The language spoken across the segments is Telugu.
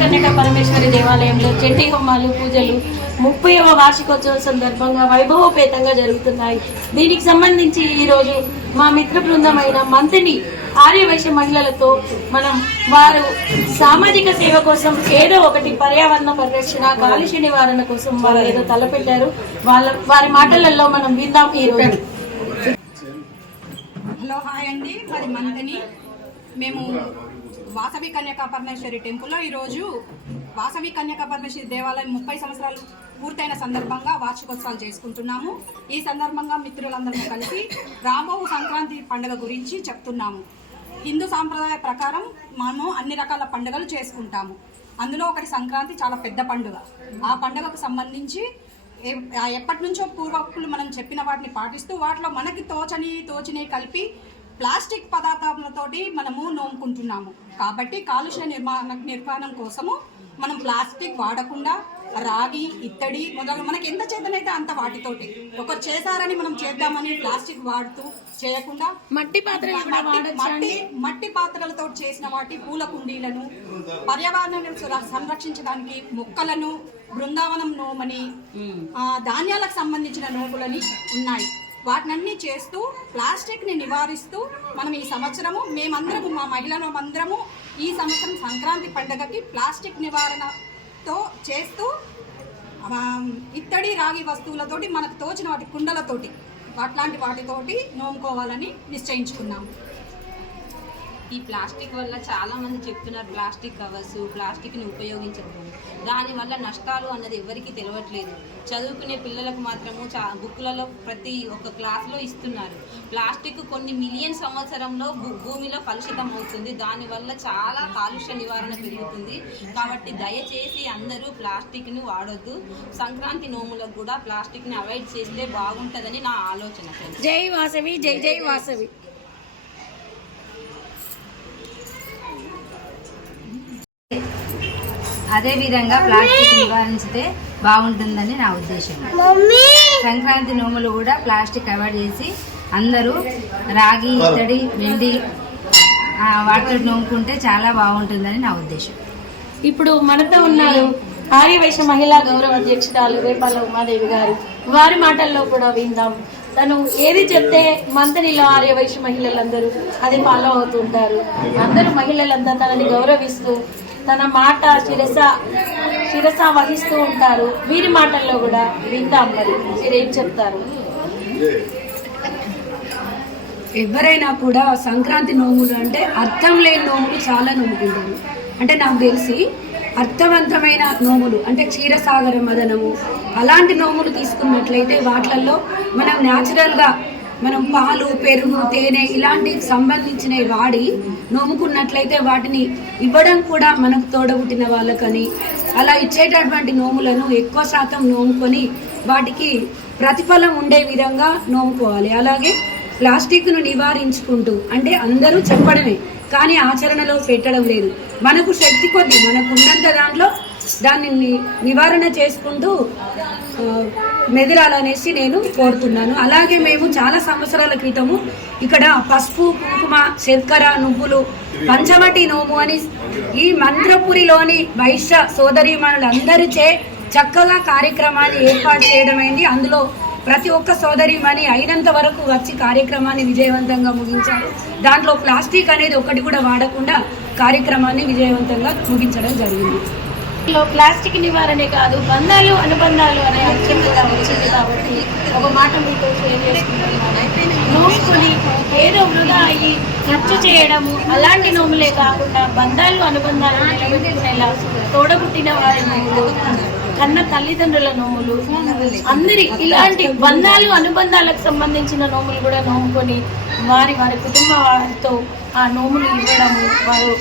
కన్యక పరమేశ్వరి దేవాలయంలో చెట్టి హోమాలు పూజలు ముప్పైవ వార్షికోత్సవం సందర్భంగా వైభవోపేతంగా జరుగుతున్నాయి. దీనికి సంబంధించి ఈరోజు మా మిత్ర బృందమైన మంత్రిని ఆర్యవైశ్య మహిళలతో మనం వారు సామాజిక సేవ కోసం ఏదో ఒకటి పర్యావరణ పరిరక్షణ కాలుష్య నివారణ కోసం వారు ఏదో తలపెట్టారు. వాళ్ళ వారి మాటలలో మనం విందాం ఈరోజు హలో హాయ్ అండి. మరి మంతని మేము వాసవి కన్యకా పరమేశ్వరి టెంపుల్లో ఈరోజు వాసవి కన్యకా పరమేశ్వరి దేవాలయం ముప్పై సంవత్సరాలు పూర్తయిన సందర్భంగా వార్షికోత్సవాలు చేసుకుంటున్నాము. ఈ సందర్భంగా మిత్రులందరూ కలిసి రాబో సంక్రాంతి పండుగ గురించి చెప్తున్నాము. హిందూ సాంప్రదాయ ప్రకారం మనము అన్ని రకాల పండుగలు చేసుకుంటాము. అందులో ఒకటి సంక్రాంతి చాలా పెద్ద పండుగ. ఆ పండుగకు సంబంధించి ఎప్పటి నుంచో పూర్వకులు మనం చెప్పిన వాటిని పాటిస్తూ వాటిలో మనకి తోచని తోచని కలిపి ప్లాస్టిక్ పదార్థాలతోటి మనము నోముకుంటున్నాము. కాబట్టి కాలుష్య నిర్మాణ నిర్మాణం కోసము మనం ప్లాస్టిక్ వాడకుండా రాగి ఇత్తడి మొదలు మనకి ఎంత చేతనైతే అంత వాటితోటి. ఒకరు చేశారని మనం చేద్దామని ప్లాస్టిక్ వాడుతూ చేయకుండా మట్టి పాత్రలు మట్టి? మట్టి పాత్రలతో చేసిన వాటి పూల కుండీలను పర్యావరణాన్ని సుర- సంరక్షించడానికి మొక్కలను బృందావనం నోమని ఆ, ధాన్యాలకు సంబంధించిన నోములని ఉన్నాయి. వాటినన్నీ చేస్తూ ప్లాస్టిక్ని నివారిస్తూ మనం ఈ సంవత్సరము మేమందరము మా మహిళలు అందరము ఈ సంవత్సరం సంక్రాంతి పండుగకి ప్లాస్టిక్ నివారణతో చేస్తూ ఇత్తడి రాగి వస్తువులతోటి మనకు తోచిన వాటి కుండలతోటి అట్లాంటి వాటితోటి నోముకోవాలని నిశ్చయించుకున్నాము. ఈ ప్లాస్టిక్ వల్ల చాలా మంది చెప్తున్నారు ప్లాస్టిక్ కవర్స్ ప్లాస్టిక్ని ఉపయోగించకూడదు. దానివల్ల నష్టాలు అన్నది ఎవరికీ తెలియట్లేదు చదువుకునే పిల్లలకు మాత్రము చా బుక్లలో ప్రతి ఒక్క క్లాస్లో ఇస్తున్నారు. ప్లాస్టిక్ కొన్ని మిలియన్ సంవత్సరంలో భూ- భూమిలో కలుషితం అవుతుంది దానివల్ల చాలా కాలుష్య నివారణ పెరుగుతుంది. కాబట్టి దయచేసి అందరూ ప్లాస్టిక్ని వాడొద్దు. సంక్రాంతి నోములకు కూడా ప్లాస్టిక్ని అవాయిడ్ చేస్తే బాగుంటుందని నా ఆలోచన. జై వాసవి జై జై వాసవి. అదే విధంగా ప్లాస్టిక్ నివారించితే బాగుంటుందని నా ఉద్దేశం. సంక్రాంతి నోములు కూడా ప్లాస్టిక్ అవాయిడ్ చేసి అందరూ రాగి ఇత్తడి వెండి ఆ, వాటితో నోముకుంటే చాలా బాగుంటుందని నా ఉద్దేశం. ఇప్పుడు మనతో ఉన్నారు ఆర్యవైశ్య మహిళా గౌరవ అధ్యక్షురాలు వేపాల ఉమాదేవి గారు. వారి మాటల్లో కూడా విందాం. తను ఏది చెప్తే మంతనిలో ఆర్యవైశ్య మహిళలందరూ అది ఫాలో అవుతుంటారు. అందరూ మహిళలంతా తనని గౌరవిస్తూ తన మాట శిరస శిరస వహిస్తూ ఉంటారు. వీరి మాటల్లో కూడా విందాం మరి. మీరేం చెప్తారు? ఎవరైనా కూడా సంక్రాంతి నోములు అంటే అర్థం లేని నోములు చాలా నోముకుంటారు అంటే నాకు తెలిసి అర్థవంతమైన నోములు అంటే క్షీరసాగర మదనము అలాంటి నోములు తీసుకున్నట్లయితే వాటిలలో మనం న్యాచురల్గా మనం పాలు పెరుగు తేనె ఇలాంటి సంబంధించినవి వాడి నోముకున్నట్లయితే వాటిని ఇవ్వడం కూడా మనకు తోడబుట్టిన వాళ్ళకని అలా ఇచ్చేటటువంటి నోములను ఎక్కువ శాతం నోముకొని వాటికి ప్రతిఫలం ఉండే విధంగా నోముకోవాలి. అలాగే ప్లాస్టిక్ను నివారించుకుంటూ అంటే అందరూ చెప్పడమే కానీ ఆచరణలో పెట్టడం లేదు. మనకు శక్తి కొద్ది మనకు ఉన్నంత దాంట్లో దాన్ని నివారణ చేసుకుంటూ మెదరాలనేసి నేను కోరుతున్నాను. అలాగే మేము చాలా సంవత్సరాల క్రితము ఇక్కడ పసుపు కుంకుమ శర్కర నువ్వులు పంచవటి నోము అని ఈ మంత్రపురిలోని వైశ్య సోదరీమణులందరిచే చక్కగా కార్యక్రమాన్ని ఏర్పాటు చేయడమైంది అందులో ప్రతి ఒక్క సోదరిమణి అయినంత వరకు వచ్చి కార్యక్రమాన్ని విజయవంతంగా ముగించారు. దాంట్లో ప్లాస్టిక్ అనేది ఒకటి కూడా వాడకుండా కార్యక్రమాన్ని విజయవంతంగా ముగించడం జరిగింది. ప్లాస్టిక్ నివారణే కాదు బంధాలు అనుబంధాలు అనే అంశంగా వచ్చింది కాబట్టి ఒక మాట మీతో షేర్ చేసుకుంటున్నాను. నోముకొని ఏదో వృధా అయ్యి ఖర్చు చేయడము అలాంటి నోములే కాకుండా బంధాలు అనుబంధాలు నిలబెట్టుకునేలా తోడబుట్టిన వారిని నోములు కన్న తల్లిదండ్రుల నోములు అందరి ఇలాంటి బంధాలు అనుబంధాలకు సంబంధించిన నోములు కూడా నోముకొని వారి వారి కుటుంబ వారితో ఆ నోములు ఇవ్వడము వారు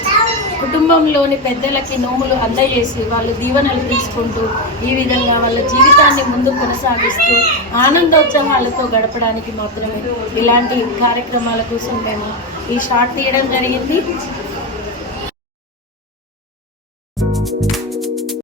కుటుంబంలోని పెద్దలకి నోములు అందజేసి వాళ్ళు దీవెనలు తీసుకుంటూ ఈ విధంగా వాళ్ళ జీవితాన్ని ముందు కొనసాగిస్తూ ఆనందోత్సవాలతో గడపడానికి మాత్రమే ఇలాంటి కార్యక్రమాల కోసం మేము ఈ షార్ట్ తీయడం జరిగింది.